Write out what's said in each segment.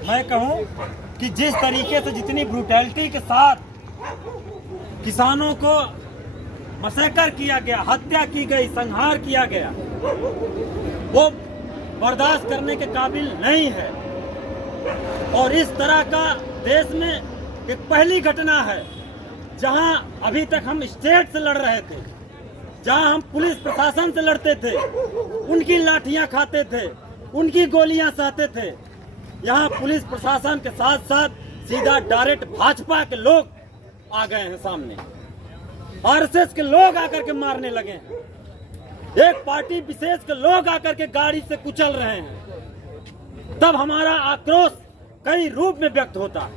मैं कहूं कि जिस तरीके से जितनी ब्रूटैलिटी के साथ किसानों को मसैकर किया गया, हत्या की गई, संहार किया गया, वो बर्दाश्त करने के काबिल नहीं है। और इस तरह का देश में एक पहली घटना है जहां अभी तक हम स्टेट से लड़ रहे थे, जहां हम पुलिस प्रशासन से लड़ते थे, उनकी लाठियां खाते थे, उनकी गोलियां सहते थे। यहाँ पुलिस प्रशासन के साथ साथ सीधा डायरेक्ट भाजपा के लोग आ गए हैं सामने, आरएसएस के लोग आकर के मारने लगे हैं, एक पार्टी विशेष के लोग आकर के गाड़ी से कुचल रहे हैं। तब हमारा आक्रोश कई रूप में व्यक्त होता है।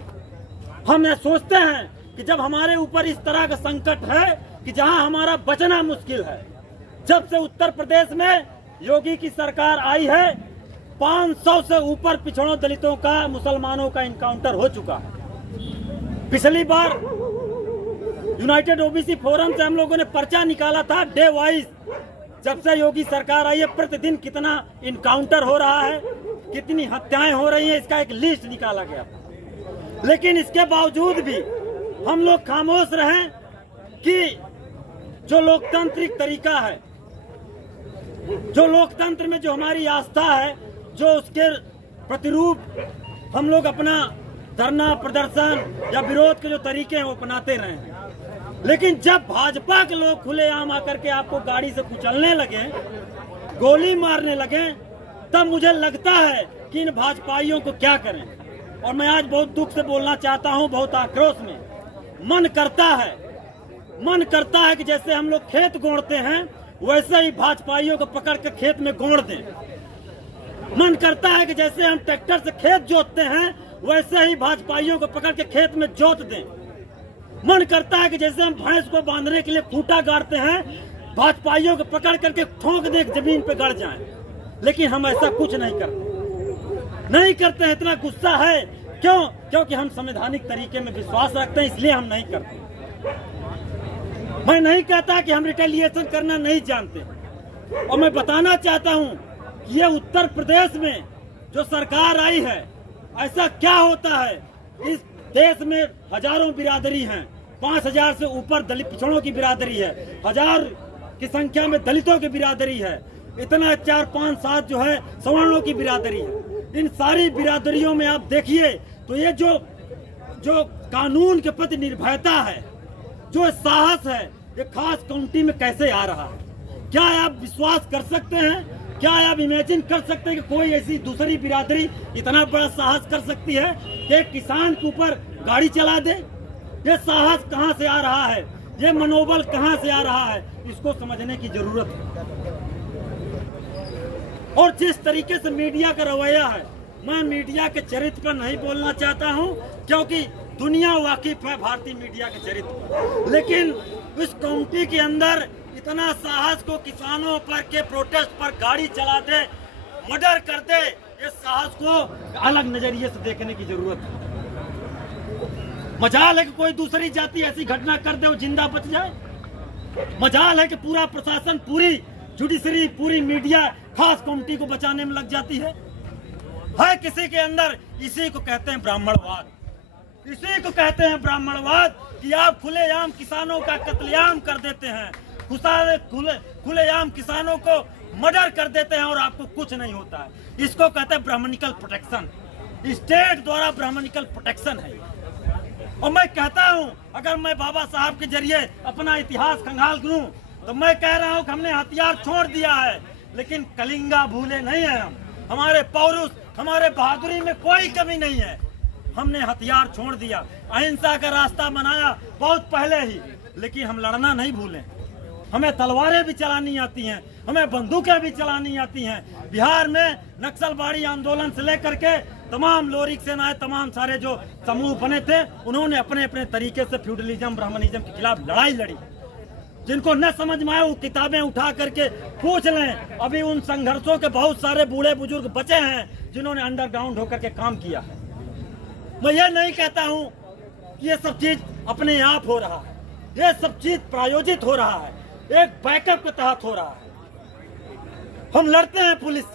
हम ये सोचते हैं कि जब हमारे ऊपर इस तरह का संकट है कि जहां हमारा बचना मुश्किल है, जब से उत्तर प्रदेश में योगी की सरकार आई है 500 से ऊपर पिछड़ों दलितों का, मुसलमानों का इनकाउंटर हो चुका है। पिछली बार यूनाइटेड ओबीसी फोरम से हम लोगों ने पर्चा निकाला था डे वाइज। जब से योगी सरकार आई है प्रतिदिन कितना इनकाउंटर हो रहा है, कितनी हत्याएं हो रही हैं, इसका एक लिस्ट निकाला गया। लेकिन इसके बावजूद भी हम लोग खामोश रहे कि जो लोकतांत्रिक तरीका है, जो लोकतंत्र में जो हमारी आस्था है, जो उसके प्रतिरूप हम लोग अपना धरना प्रदर्शन या विरोध के जो तरीके हैं वो अपनाते रहे हैं। लेकिन जब भाजपा के लोग खुलेआम आकर के आपको गाड़ी से कुचलने लगे, गोली मारने लगे, तब मुझे लगता है कि इन भाजपाइयों को क्या करें। और मैं आज बहुत दुख से बोलना चाहता हूं, बहुत आक्रोश में। मन करता है कि जैसे हम लोग खेत गोड़ते हैं वैसे ही भाजपाइयों को पकड़ के खेत में गोड़ दें। मन करता है कि जैसे हम ट्रैक्टर से खेत जोतते हैं वैसे ही भाजपाइयों को पकड़ के खेत में जोत दें। मन करता है कि जैसे हम भैंस को बांधने के लिए खूंटा गाड़ते हैं, भाजपाइयों को पकड़ करके ठोक दे जमीन पे गड़ जाएं। लेकिन हम ऐसा कुछ नहीं करते हैं। इतना गुस्सा है क्यों? क्योंकि हम संवैधानिक तरीके में विश्वास रखते हैं, इसलिए हम नहीं करते। मैं नहीं कहता कि हम रिटेलिएशन करना नहीं जानते, और मैं बताना चाहता हूं कि ये उत्तर प्रदेश में जो सरकार आई है, ऐसा क्या होता है, इस देश में हजारों बिरादरी हैं, 5000 से ऊपर दलित पिछड़ों की बिरादरी है, 1000 की संख्या में दलितों की बिरादरी है, इतना 4, 5, 7 जो है सवर्णों की बिरादरी है। इन सारी बिरादरियों में आप देखिए तो ये जो कानून के प्रति निर्भयता है, जो साहस है, ये खास काउंटी में कैसे आ रहा है? क्या आप विश्वास कर सकते हैं, क्या आप इमेजिन कर सकते हैं कि कोई ऐसी दूसरी बिरादरी इतना बड़ा साहस कर सकती है कि एक किसान के ऊपर गाड़ी चला दे? ये साहस कहां से आ रहा है, ये मनोबल कहां से आ रहा है, इसको समझने की जरूरत है। और जिस तरीके से मीडिया का रवैया है, मैं मीडिया के चरित्र पर नहीं बोलना चाहता हूं, क्योंकि दुनिया वाकिफ है भारतीय मीडिया के चरित्र पर। लेकिन इस काउंटी के अंदर इतना साहस को किसानों पर के प्रोटेस्ट पर गाड़ी चला दे, मर्डर कर दे, ये साहस को अलग नजरिए से देखने की जरूरत है। मजाल है कि कोई दूसरी जाति ऐसी घटना कर दे वो जिंदा बच जाए? मजाल है कि पूरा प्रशासन, पूरी जुडिशरी, पूरी मीडिया खास काउंटी को बचाने में लग जाती है किसी के अंदर? इसी को कहते हैं ब्राह्मणवाद, इसी को कहते हैं ब्राह्मणवाद कि आप खुलेआम किसानों का कत्लेआम कर देते हैं, खुलेआम किसानों को मर्डर कर देते हैं और आपको कुछ नहीं होता है। इसको कहते हैं ब्राह्मणिकल प्रोटेक्शन, स्टेट द्वारा ब्राह्मणिकल प्रोटेक्शन है। और मैं कहता हूं, अगर मैं बाबा साहब के जरिए अपना इतिहास खंगाल करूं तो मैं कह रहा हूं कि हमने हथियार छोड़ दिया है, लेकिन कलिंगा भूले नहीं है हम। हमारे पौरुष, हमारे बहादुरी में कोई कमी नहीं है। हमने हथियार छोड़ दिया, अहिंसा का रास्ता बनाया बहुत पहले ही, लेकिन हम लड़ना नहीं भूले। हमें तलवारें भी चलानी आती हैं, हमें बंदूकें भी चलानी आती हैं। बिहार में नक्सलबाड़ी आंदोलन से लेकर के तमाम लोरिक सेनाएं, तमाम सारे जो समूह बने थे, उन्होंने अपने अपने तरीके से फ्यूडलिज्म, ब्राह्मणिज्म के खिलाफ लड़ाई लड़ी। जिनको न समझ में आए वो किताबें उठा करके पूछ लें। अभी उन संघर्षों के बहुत सारे बूढ़े बुजुर्ग बचे हैं जिन्होंने अंडरग्राउंड होकर के काम किया है। मैं ये नहीं कहता हूं कि ये सब चीज अपने आप हो रहा है, ये सब चीज प्रायोजित हो रहा है, एक बैकअप के तहत हो रहा है। हम लड़ते हैं पुलिस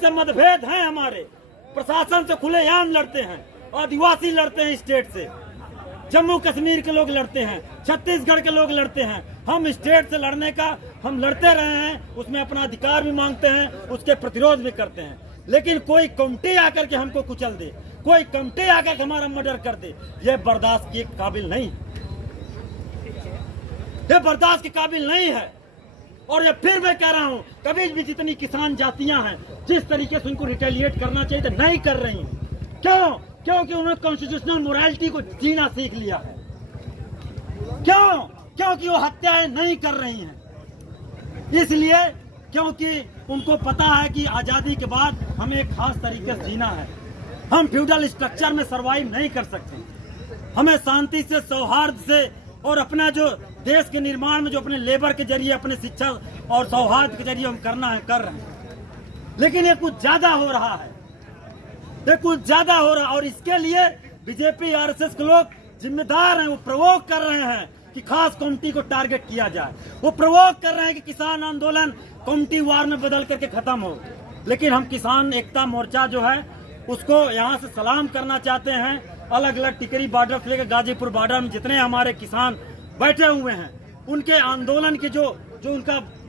से मतभेद हैं हमारे, प्रशासन से खुलेआम लड़ते हैं, आदिवासी लड़ते हैं स्टेट से, जम्मू कश्मीर के लोग लड़ते हैं, छत्तीसगढ़ के लोग लड़ते हैं। हम स्टेट से लड़ने का हम लड़ते रहे हैं, उसमें अपना अधिकार भी मांगते हैं, उसके प्रतिरोध भी करते हैं। लेकिन कोई कमिटी आकर के हमको कुचल दे, कोई कमिटी आकर के हमारा मर्डर कर दे, ये बर्दाश्त के काबिल नहीं, ये बर्दाश्त के काबिल नहीं है। और ये फिर मैं कह रहा हूँ, कभी भी जितनी किसान जातियां हैं, जिस तरीके से उनको रिटेलिएट करना चाहिए तो नहीं कर रही हैं। क्यों? क्योंकि उन्होंने कॉन्स्टिट्यूशनल मोरालिटी को जीना सीख लिया है। क्यों? क्योंकि वो हत्याएं नहीं कर रही हैं। इसलिए क्योंकि उनको पता है कि आजादी के बाद हमें एक खास तरीके से जीना है। हम फ्यूडल स्ट्रक्चर में सरवाइव नहीं कर सकते। हमें शांति से, सौहार्द से और अपना जो देश के निर्माण में जो अपने लेबर के जरिए, अपने शिक्षा और सौहार्द के जरिए हम करना है, कर रहे हैं। लेकिन ये कुछ ज्यादा हो रहा है, ये कुछ ज्यादा हो रहा है। और इसके लिए बीजेपी आरएसएस के लोग जिम्मेदार हैं। वो प्रवोक कर रहे हैं कि खास कमेटी को टारगेट किया जाए। वो प्रवोक कर रहे हैं कि किसान आंदोलन कमेटी वार में बदल करके खत्म हो। लेकिन हम किसान एकता मोर्चा जो है उसको यहाँ से सलाम करना चाहते हैं। अलग अलग टिकरी बॉर्डर से लेकर गाजीपुर बॉर्डर में जितने हमारे किसान बैठे हुए हैं, उनके आंदोलन की जो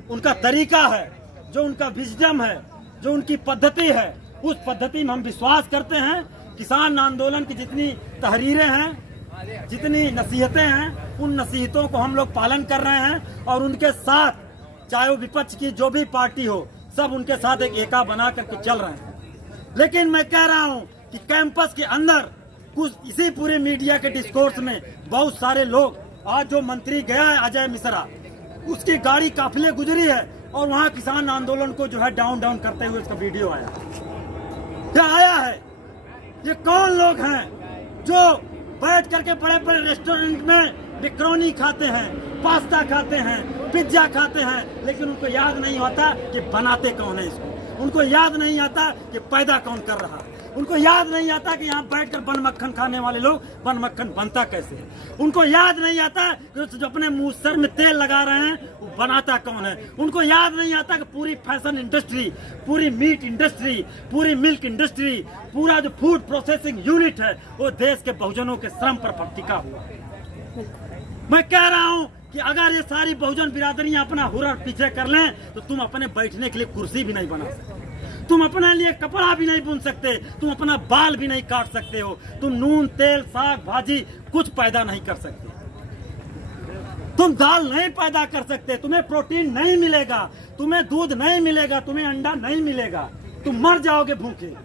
उनका तरीका है, जो उनका विजडम है, जो उनकी पद्धति है, उस पद्धति में हम विश्वास करते हैं। किसान आंदोलन की जितनी तहरीरें हैं, जितनी नसीहतें हैं, उन नसीहतों को हम लोग पालन कर रहे हैं। और उनके साथ, चाहे वो विपक्ष की जो भी पार्टी हो, सब उनके साथ एक एका बना करके चल रहे हैं। लेकिन मैं कह रहा हूं कि कैंपस के अंदर कुछ इसी पूरे मीडिया के डिस्कोर्स में बहुत सारे लोग, आज जो मंत्री गया है अजय मिश्रा, उसकी गाड़ी काफिले गुजरी है और वहां किसान आंदोलन को जो है डाउन करते हुए उसका वीडियो आया। क्या आया है? ये कौन लोग हैं जो बैठ करके बड़े बड़े रेस्टोरेंट में बिक्रोनी खाते हैं, पास्ता खाते हैं, पिज्जा खाते हैं, लेकिन उनको याद नहीं होता कि बनाते कौन है इसको। उनको याद नहीं आता कि पैदा कौन कर रहा है। उनको याद नहीं आता कि यहाँ बैठकर बन मक्खन खाने वाले लोग बन मक्खन बनता कैसे है। उनको याद नहीं आता कि जो अपने मुंह सर में तेल लगा रहे हैं वो बनाता कौन है। उनको याद नहीं आता कि पूरी फैशन इंडस्ट्री, पूरी मीट इंडस्ट्री, पूरी मिल्क इंडस्ट्री, पूरा जो फूड प्रोसेसिंग यूनिट है वो देश के बहुजनों के श्रम पर टिका हुआ है। मैं कह रहा हूँ कि अगर ये सारी बहुजन बिरादरियां अपना हुनर पीछे कर लें तो तुम अपने बैठने के लिए कुर्सी भी नहीं बना सकते, तुम अपने लिए कपड़ा भी नहीं बुन सकते, तुम अपना बाल भी नहीं काट सकते हो, तुम नून तेल साग भाजी कुछ पैदा नहीं कर सकते, तुम दाल नहीं पैदा कर सकते, तुम्हें प्रोटीन नहीं मिलेगा, तुम्हें दूध नहीं मिलेगा, तुम्हें अंडा नहीं मिलेगा, तुम मर जाओगे भूखे,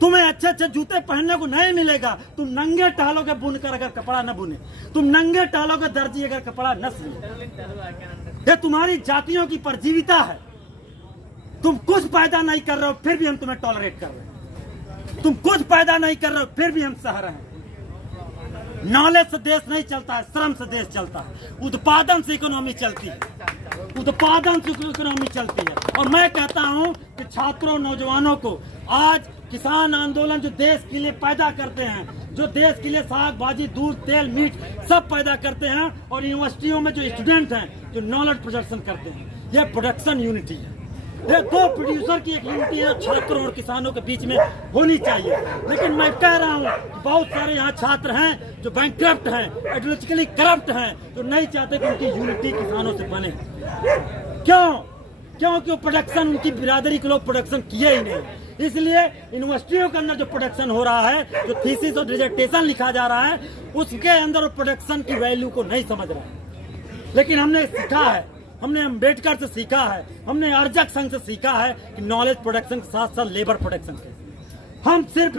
तुम्हें अच्छे अच्छे जूते पहनने को नहीं मिलेगा, तुम नंगे टहलोगे बुनकर अगर कपड़ा न बुने, तुम नंगे टहलोगे दर्जी अगर कपड़ा न सिले। ये तुम्हारी जातियों की परजीविता है। तुम कुछ पैदा नहीं कर रहे हो फिर भी हम तुम्हें टॉलरेट कर रहे हैं, तुम कुछ पैदा नहीं कर रहे हो फिर भी हम सह रहे हैं। नॉलेज से देश नहीं चलता है, श्रम से देश चलता है, उत्पादन से इकोनॉमी चलती है, उत्पादन से इकोनॉमी चलती है। और मैं कहता हूं कि छात्रों, नौजवानों को आज किसान आंदोलन जो देश के लिए पैदा करते हैं, जो देश के लिए साग भाजी दूध तेल मीट सब पैदा करते हैं, और यूनिवर्सिटियों में जो स्टूडेंट हैं जो नॉलेज प्रोडक्शन करते हैं, ये प्रोडक्शन यूनिटी है। ये दो प्रोड्यूसर की एक यूनिटी है छात्रों और किसानों के बीच में होनी चाहिए। लेकिन मैं कह रहा हूँ कि बहुत सारे यहाँ छात्र हैं जो बैंकक्रप्ट हैं, आइडियोलॉजिकली करप्ट हैं, जो नहीं चाहते कि उनकी यूनिटी किसानों से बने। क्यों? क्योंकि वो प्रोडक्शन, उनकी बिरादरी के लोग प्रोडक्शन किए ही नहीं। इसलिए यूनिवर्सिटियों के अंदर जो प्रोडक्शन हो रहा है, जो थीसिस और डिसर्टेशन लिखा जा रहा है, उसके अंदर प्रोडक्शन की वैल्यू को नहीं समझ रहा है। लेकिन हमने सीखा है, हमने अम्बेडकर से सीखा है, हमने अर्जक संघ से सीखा है कि नॉलेज प्रोडक्शन के साथ साथ लेबर प्रोडक्शन के हम सिर्फ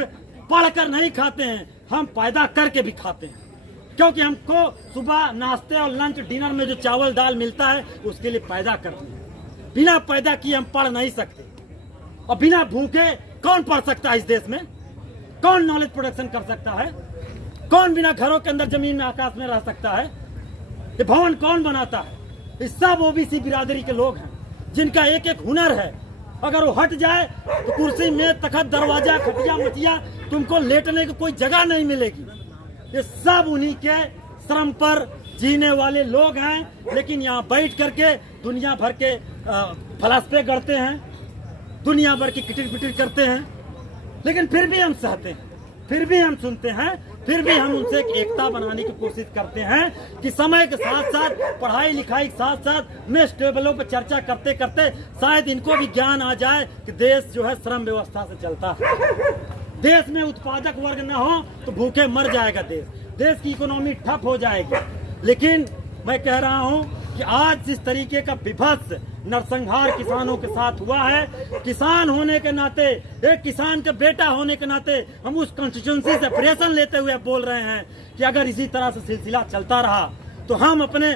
पढ़कर नहीं खाते हैं, हम पैदा करके भी खाते हैं। क्योंकि हमको सुबह नाश्ते और लंच डिनर में जो चावल दाल मिलता है उसके लिए पैदा करते हैं। बिना पैदा किए हम पढ़ नहीं सकते, और बिना भूखे कौन पढ़ सकता है इस देश में? कौन नॉलेज प्रोडक्शन कर सकता है? कौन बिना घरों के अंदर जमीन में आकाश में रह सकता है? ये भवन कौन बनाता है? ये सब ओबीसी बिरादरी के लोग हैं जिनका एक एक हुनर है। अगर वो हट जाए तो कुर्सी में तखत दरवाजा खटिया मटिया तुमको लेटने की कोई जगह नहीं मिलेगी। ये सब उन्हीं के श्रम पर जीने वाले लोग हैं। लेकिन यहाँ बैठ करके दुनिया भर के फलसफे गढ़ते हैं, दुनिया भर की किटिर पिटिर करते हैं। लेकिन फिर भी हम सहते हैं, फिर भी हम सुनते हैं, फिर भी हम उनसे एक एकता बनाने की कोशिश करते हैं कि समय के साथ साथ, पढ़ाई लिखाई के साथ साथ मेस टेबलों पर चर्चा करते करते शायद इनको भी ज्ञान आ जाए कि देश जो है श्रम व्यवस्था से चलता है। देश में उत्पादक वर्ग न हो तो भूखे मर जाएगा देश की इकोनॉमी ठप हो जाएगी। लेकिन मैं कह रहा हूं कि आज जिस तरीके का विभत्स नरसंहार किसानों के साथ हुआ है, किसान होने के नाते, एक किसान का बेटा होने के नाते हम उस कॉन्स्टिट्यूंसी से प्रेशर लेते हुए बोल रहे हैं कि अगर इसी तरह से सिलसिला चलता रहा तो हम अपने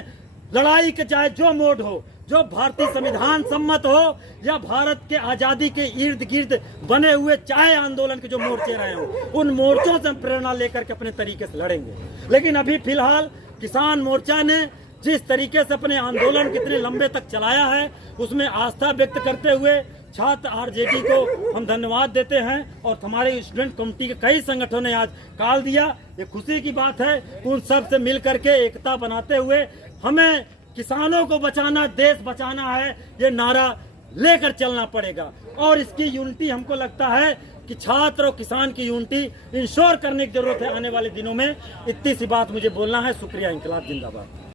लड़ाई के चाहे जो मोड हो, जो भारतीय संविधान सम्मत हो या भारत के आजादी के इर्द गिर्द बने हुए चाहे आंदोलन के जो मोर्चे रहे हो, उन मोर्चों से प्रेरणा लेकर के अपने तरीके से लड़ेंगे। लेकिन अभी फिलहाल किसान मोर्चा ने जिस तरीके से अपने आंदोलन कितने लंबे तक चलाया है, उसमें आस्था व्यक्त करते हुए छात्र आरजेडी को हम धन्यवाद देते हैं और हमारे स्टूडेंट कमेटी के कई संगठनों ने आज कॉल दिया। ये खुशी की बात है कि उन सब से मिल करके एकता बनाते हुए हमें किसानों को बचाना, देश बचाना है, ये नारा लेकर चलना पड़ेगा। और इसकी यूनिटी हमको लगता है कि छात्र और किसान की यूनिटी इंश्योर करने की जरूरत है आने वाले दिनों में। इतनी सी बात मुझे बोलना है। शुक्रिया। इंकलाब जिंदाबाद।